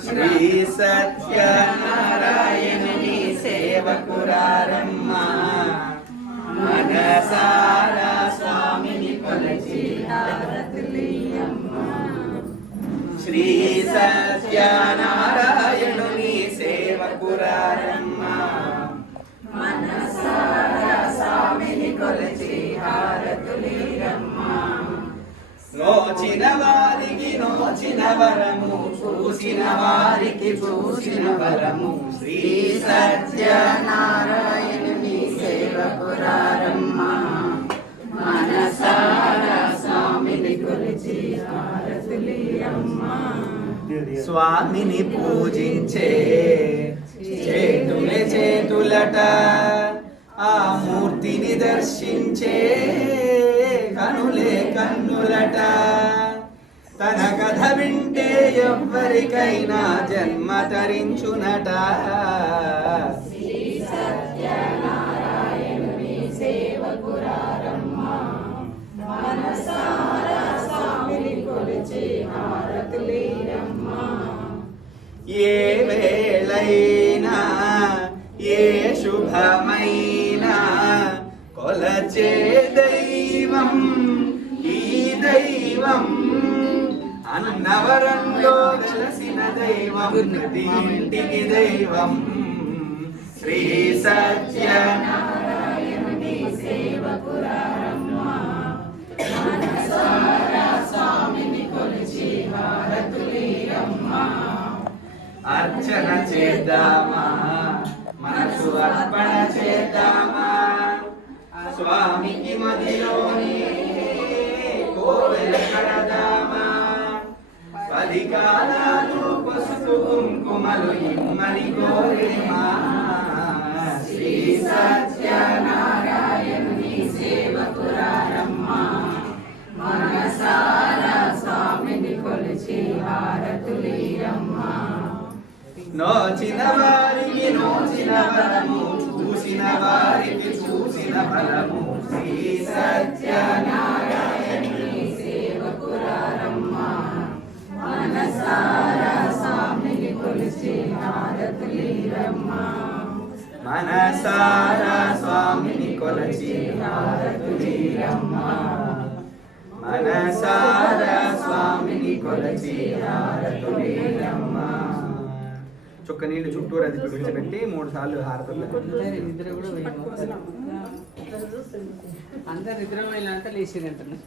శ్రీ సత్యనారాయణుని సేవకురారమ్మ మనసారా స్వామిని కొలచి హారతులియమ్మ. శ్రీ సత్యనారాయణుని సేవకురారమ్మ మనసారా స్వామిని కొలచి హారతులియమ్మ. నోచిన వారికి నోచిన వరము, చూసిన వారికి చూసిన వరము. శ్రీ సత్యనారాయణుని సేవకురారమ్మ మనసారా స్వామిని కొలిచి హారతులియమ్మ. స్వామిని పూజించే చేతులే చేతులట, ఆ మూర్తిని దర్శించే కనులే కన్నులట. తన కథ వింటే ఎవ్వరికైనా జన్మ తరించునట. శ్రీ సత్యనారాయణుని సేవకురారమ్మ మనసారా స్వామిని కొలిచి హారతులియమ్మ. ఏ వేళైనా ఏ శుభమైనా కొలచే దైవం ఈ దైవం. అన్నవరంలో వెలసిన దైవం, ప్రతి ఇంటికి దైవం. శ్రీ సత్యనారాయణుని సేవకురారమ్మ మనసారా స్వామిని కొలిచి హారతులియమ్మ. అర్చన చేద్దామా, మనసు అర్పణ చేద్దామా, స్వామికి మదిలోని కోవెల కడదామా. 10 కాలాలు పసుపు కుంకుమలు ఇమ్మని కోరేమా. శ్రీ సత్యనారాయణుని సేవకురారమ్మ మనసారా స్వామిని కొలిచి హారతులియమ్మ. నోచిన వారికి నోచిన వరము, చూసిన వారికి చూసిన ఫలము. శ్రీ సత్యనారాయణుని సేవకురారమ్మ మనసారా స్వామిని కొలిచి హారతులియమ్మ. మనసారా స్వామిని కొలిచి హారతులియమ్మ. మనసారా స్వామిని కొలిచి హారతులియమ్మ. చుక్క నీళ్ళు చుట్టూరు అది విడిచిపెట్టి 3 సార్లు హారతులు. అందరు నిద్రపోయినంత లేచిందంటున్నారు.